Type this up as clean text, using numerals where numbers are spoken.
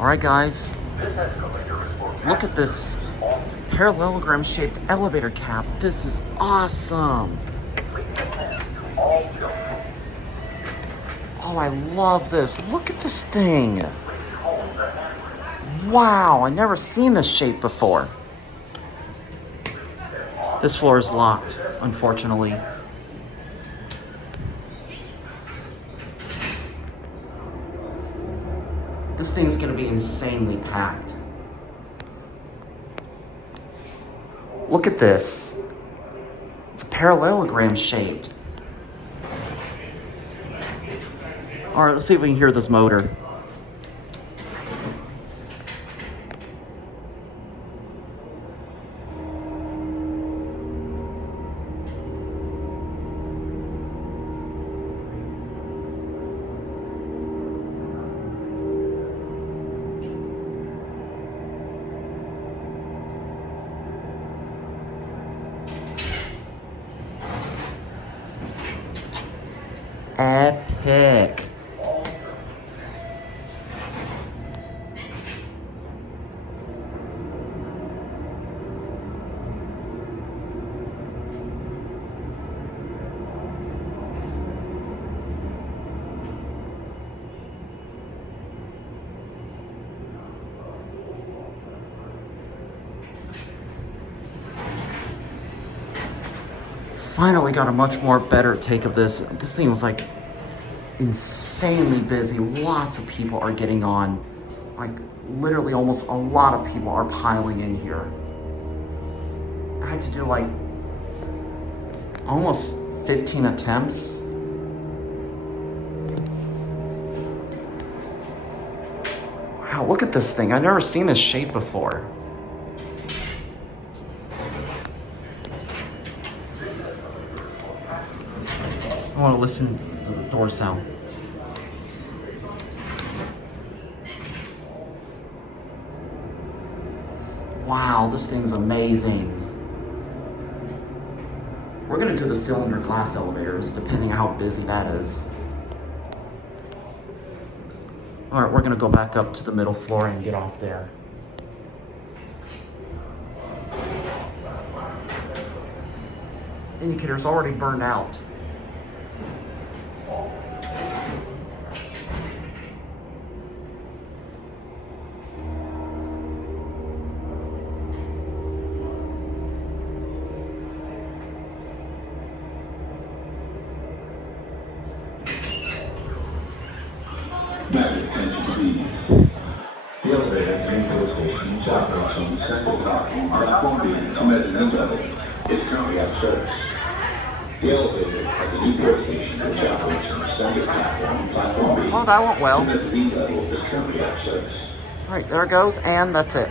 Alright guys, look at this parallelogram shaped elevator cap. This is awesome. Oh, I love this. Look at this thing. Wow, I've never seen this shape before. This floor is locked, unfortunately. This thing's gonna be insanely packed. Look at this. It's a parallelogram shaped. All right, let's see if we can hear this motor. Epic. Finally got a much more better take of this. This thing was like insanely busy. Lots of people are getting on. Like literally almost a lot of people are piling in here. I had to do like almost 15 attempts. Wow, look at this thing. I've never seen this shape before. I want to listen to the door sound. Wow, this thing's amazing. We're gonna do the cylinder glass elevators, depending on how busy that is. All right, we're gonna go back up to the middle floor and get off there. Indicator's already burned out. The elevator main station southwest from Central Parking platform B to measurement level is currently at service. The elevator at the Newport station is southwest from Central platform B. Oh, that went well. The mezzanine level is currently at service. All right, there it goes, and that's it.